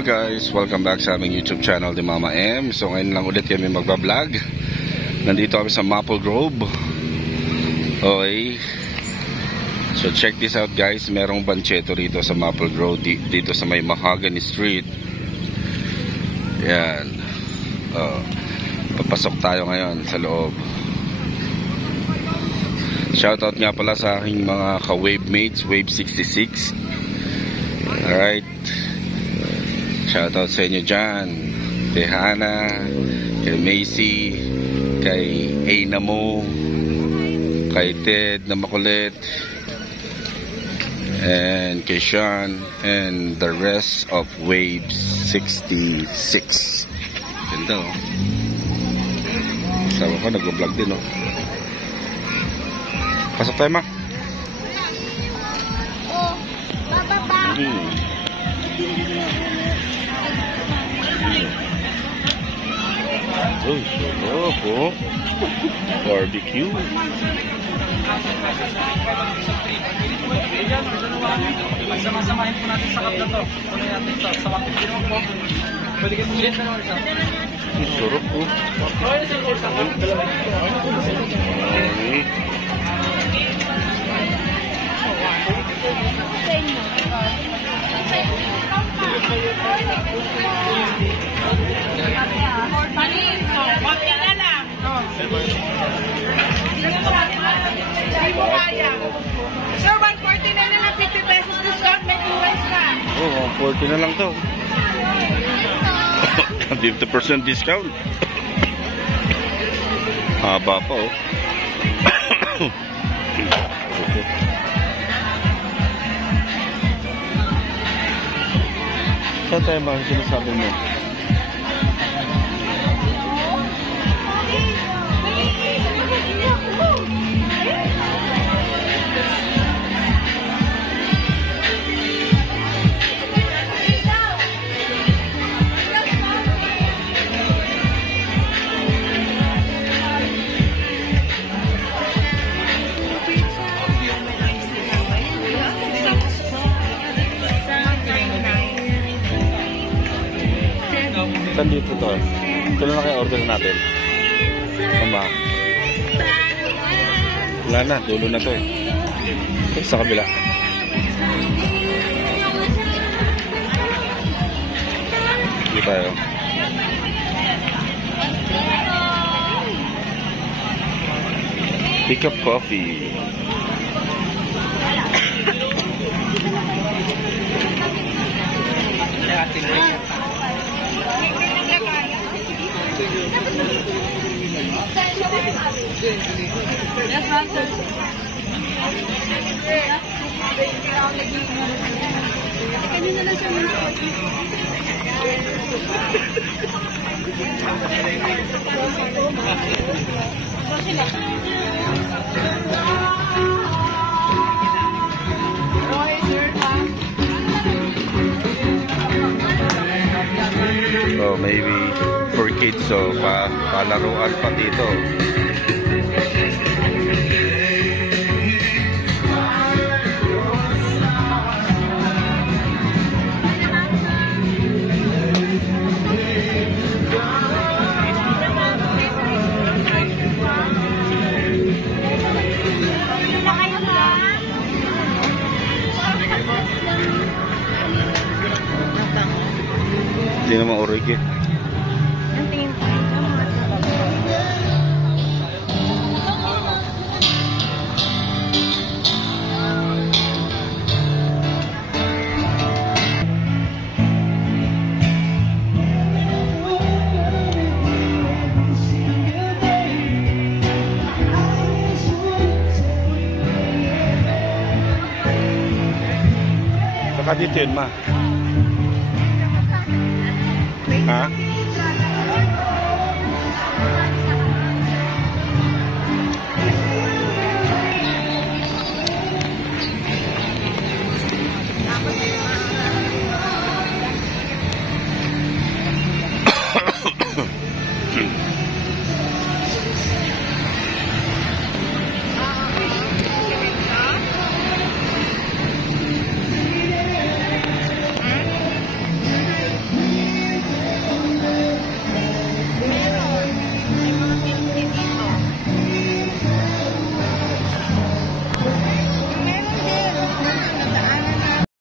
Hello guys, welcome back sa aming YouTube channel ni Mama M. So ngayon lang ulit kami magbablog. Nandito kami sa Maple Grove. Okay. So check this out guys, merong bancheto rito sa Maple Grove, dito sa may Mahogany Street. Yan. Papasok tayo ngayon sa loob. Shoutout nga pala sa aking mga ka-wave mates, Wave 66. Alright. Shoutout sa inyo dyan. Kay Hana, kay Macy, kay Aynamo, kay Ted na makulit, and kay Sean, and the rest of Wave 66. Ganda oh. Sabi ko, nag-vlog din oh. Pasok tayo ma. Oh, bababa. Oh, sarap po. Barbecue. Magsama-samahin po natin sa cup na to. Kunin natin sa wakit din po. Pwede kayo ulit na naman isa. Sarap po. Okay. Sir, 140 na lang, 50 pesos discount, may 2 months na. Oh, 40 na lang to. 50% discount. Haba pa oh. Saan tayo ba ang sinasabi mo? Saan dito to? Ito na kayo order natin. Tama. Wala na, dulo na to eh. Ito sa kabila. Dito tayo. Pick up coffee. Yes, ma'am, sir. Kanina lang siya muna. So maybe for kids, so palaruan pa dito. Hindi naman orig eh. Saka dito yun ma. Ha?